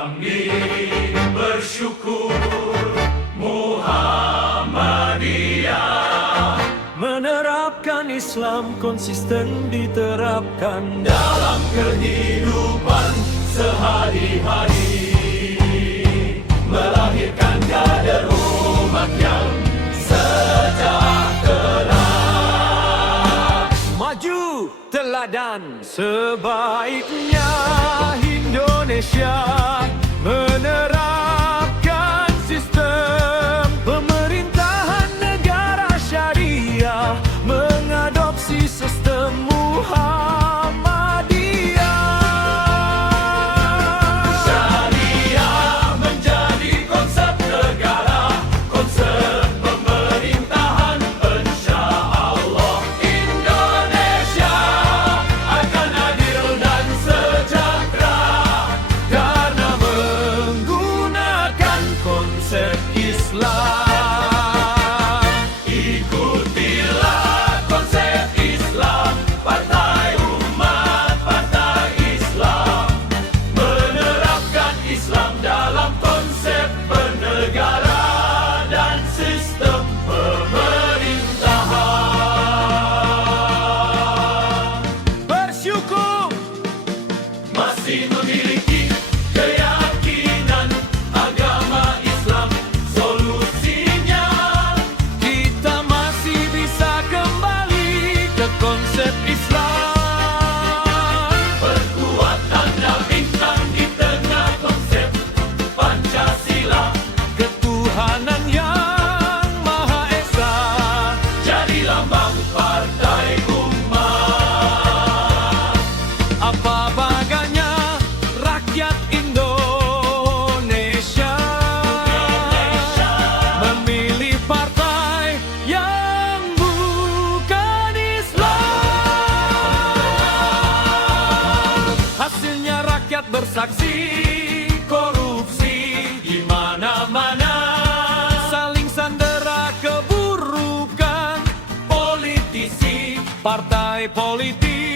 Kami bersyukur Muhammadiyah menerapkan Islam konsisten diterapkan dalam kehidupan sehari-hari, melahirkan kader umat yang sejahtera. Maju teladan sebaiknya Indonesia menerapkan sistem pemerintahan negara syariah, mengadopsi sistem Muhammadiyah. Syariah menjadi konsep negara, konsep pemerintahan, insya Allah Indonesia akan adil dan sejahtera karena menggunakan konsep Islam. Ikutilah konsep Islam, Partai Umat, Partai Islam, menerapkan Islam dalam konsep bernegara dan sistem pemerintahan. Bersyukur Masih memiliki keyakinan agama Islam solusinya. kita masih bisa kembali ke konsep Islam. Perkuat tanda bintang di tengah konsep Pancasila, Ketuhanan yang Maha Esa, jadi lambang Partai Umat. apa baganya rakyat Indonesia memilih partai yang bukan Islam. Hasilnya rakyat bersaksi korupsi di mana-mana, saling sandera keburukan politisi, partai politik,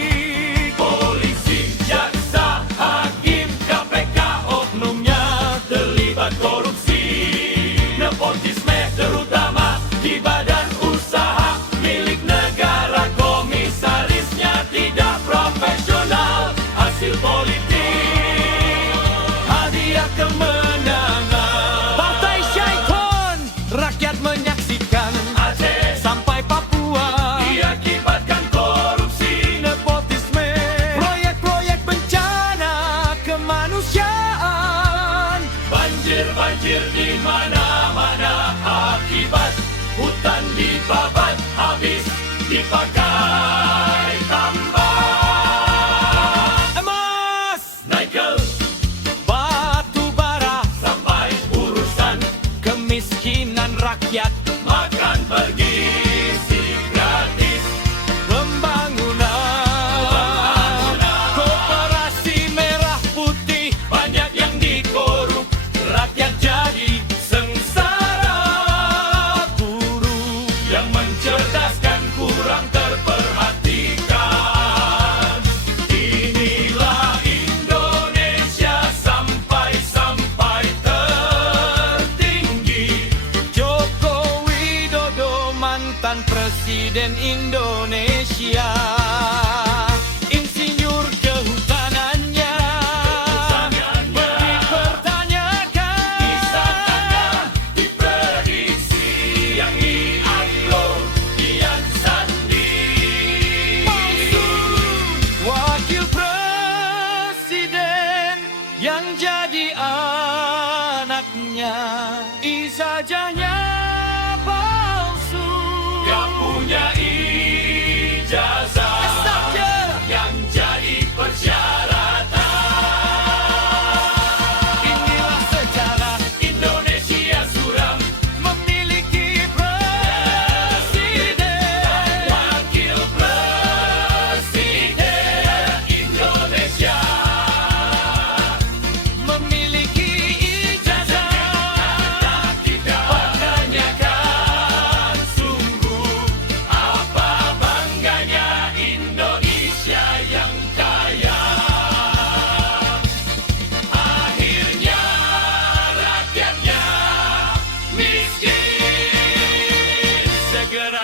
Polisi, jaksa, hakim, KPK, oknumnya terlibat korupsi, nepotisme terutama di badan usaha milik negara. Komisarisnya tidak profesional, hasil politik, hadiah kemenangan. partai Syaikon rakyat menyaksikan Aceh sampai Papua, diakibatkan korupsi, nepotisme, proyek-proyek bencana kemanusiaan. banjir di mana-mana akibat hutan dibabat habis dipakai tambang. Emas, Nikel batu bara, sampai urusan kemiskinan rakyat, makan bergizi gratis, pembangunan, koperasi merah putih, banyak yang dikorup, rakyat jadi sengsara. buruh Yang mencerdaskan kurang terperhatikan. Inilah Indonesia sampai tertinggi. Joko Widodo mantan presiden Indonesia, insinyur kehutanannya dipertanyakan. Kisah diprediksi yang diupload Dian Sandi. Palsu wakil presiden yang jadi anaknya, ijazahnya palsu. Gak punya ijazah Saja yang jadi persyaratan. inilah sejarah Indonesia suram memiliki presiden. wakil presiden Indonesia, Memiliki ijazah tidak pertanyakan sungguh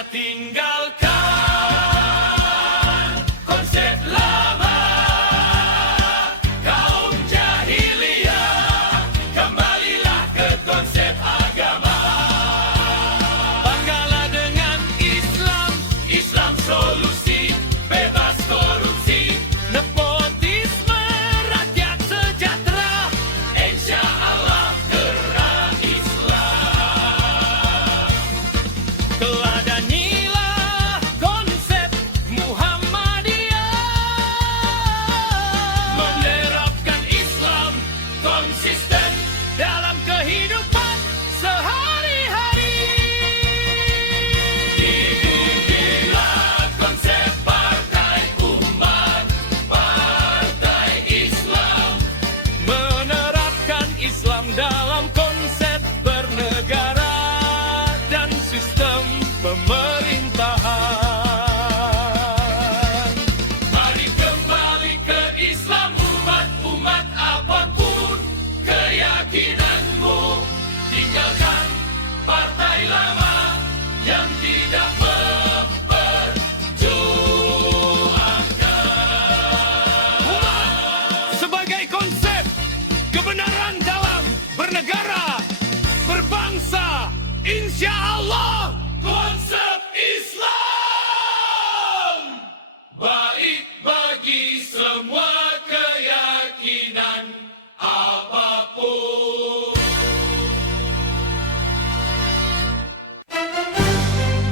Kita tinggalkan konsep lama, kaum jahiliyah, kembalilah ke konsep agama. Banggalah dengan Islam, Islam solusi, bebas korupsi, nepotisme, rakyat sejahtera. insya Allah terang Islam. Teladanilah konsep Muhammadiyah, Menerapkan Islam konsisten, dalam kehidupan sehari-hari. ikutilah konsep partai umat, partai Islam. Menerapkan Islam dalam konsep bernegara dan sistem pemerintahan. Mari kembali ke Islam umat-umat, apapun keyakinanmu. Tinggalkan partai lama yang tidak memperjuangkan. Sebagai konsep kebenaran dalam bernegara, berbangsa, insya Allah Konsep Islam baik bagi semua keyakinan apapun.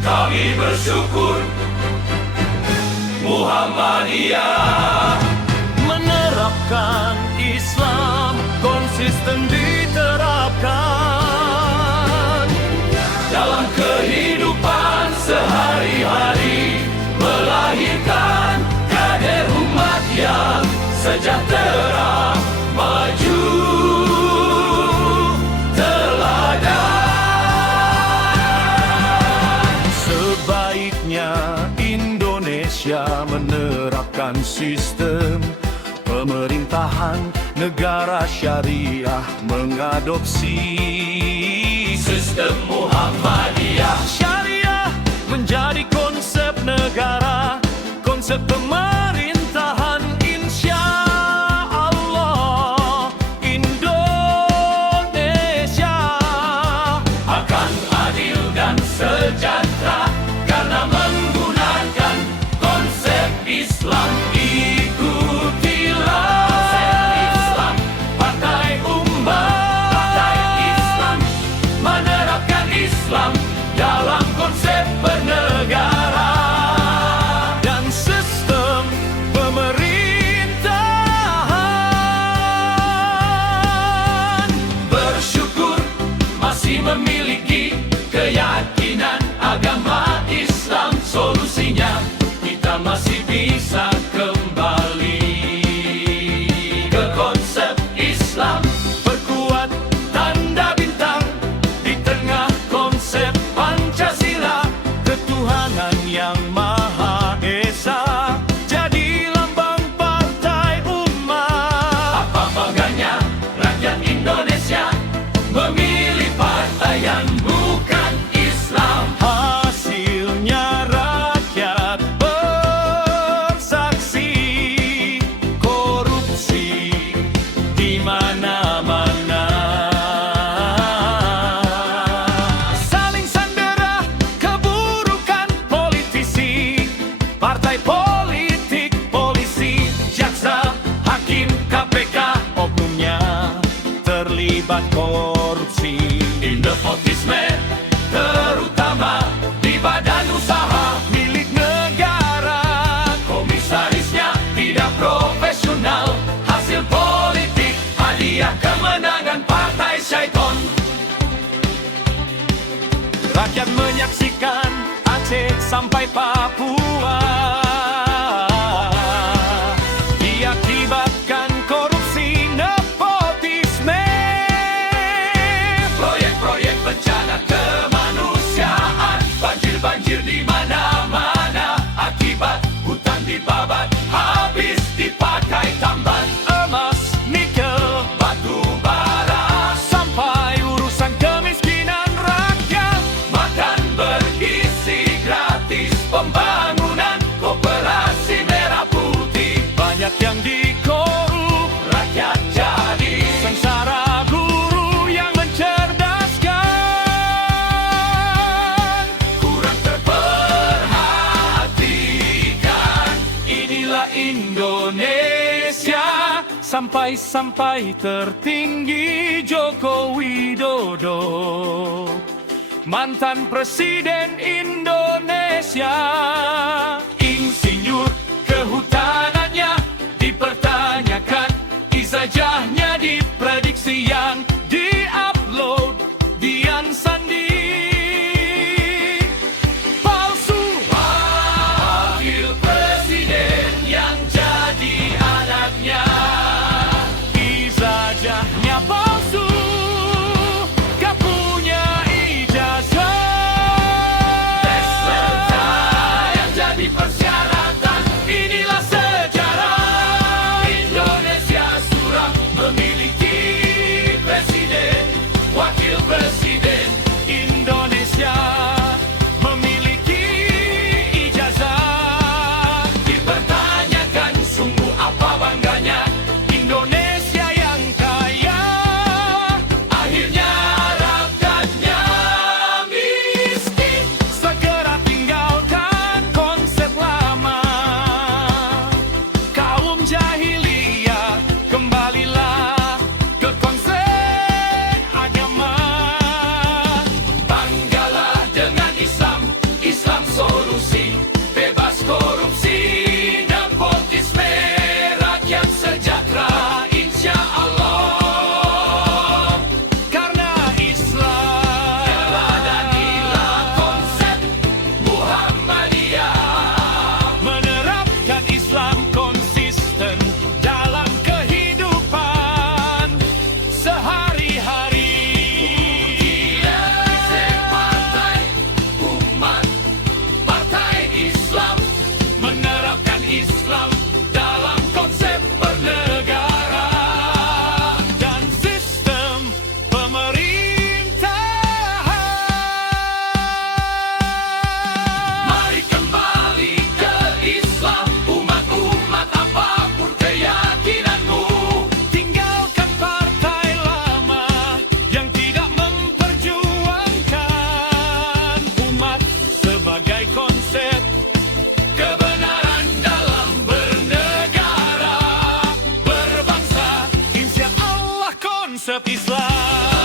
Kami bersyukur Muhammadiyah menerapkan Islam konsisten diterapkan dalam kehidupan sehari-hari, melahirkan kader umat yang sejahtera, maju, teladan. Sebaiknya Indonesia menerapkan sistem pemerintahan negara syariah, mengadopsi Sistem Muhammadiyah, syariah menjadi konsep negara, konsep pemerintahan, insya Allah Indonesia akan adil dan sejahtera karena menggunakan konsep Islam. Ikutilah konsep Islam, partai umat, partai Islam, menerapkan Islam dalam konsep bernegara dan sistem pemerintahan. bersyukur masih memiliki keyakinan agama Islam solusinya. Kita masih bisa kembali ke konsep Islam. Perkuat tanda bintang di tengah konsep Pancasila, ketuhanan yang Maha Esa jadi lambang partai umat. Apa bangganya rakyat Indonesia memilih partai yang bukan Islam. Hasilnya rakyat bersaksi, korupsi di mana-mana. Saling sandera keburukan politisi, partai politik, polisi, jaksa, hakim, KPK, oknumnya terlibat korupsi. Nepotisme terutama di badan usaha Milik negara, komisarisnya tidak profesional. Hasil politik hadiah kemenangan partai syaiton. rakyat menyaksikan Aceh sampai Papua diakibatkan korupsi, nepotisme. Proyek-proyek bencana kemanusiaan, banjir-banjir di mana-mana. Akibat hutan dibabat, habis dipakai tamban. Emas, nikel, Batu bara, sampai urusan kemiskinan rakyat. makan bergizi gratis. sampai tertinggi Joko Widodo, mantan Presiden Indonesia. Insinyur kehutanannya dipertanyakan, ijazahnya diprediksi yang di-upload Dian Sandi palsu. Wakil presiden yang jadi anaknya, Ijazahnya palsu, gak punya ijazah. tes serta yang jadi persyaratan. Inilah sejarah Indonesia suram memiliki presiden, wakil presiden. Indonesia memiliki ijazah. Dipertanyakan sungguh apa bangganya Indonesia yang kaya, akhirnya rakyatnya miskin. segera tinggalkan konsep lama. Kaum jahiliyah, kembalilah ke konsep agama. Banggalah dengan Islam, Islam solusi, bebas korupsi, nepotisme, rakyat sejahtera, insya Allah. Karena Islam Teladanilah konsep Muhammadiyah. menerapkan Islam konsisten dalam kehidupan sehari-hari. Partai umat, partai Islam Menerapkan Islam dalam konsep bernegara dan sistem pemerintahan. Mari kembali ke Islam, umat-umat apapun keyakinanmu. Tinggalkan partai lama yang tidak memperjuangkan umat sebagai konsep kebenaran dalam bernegara, berbangsa. Insya Allah konsep Islam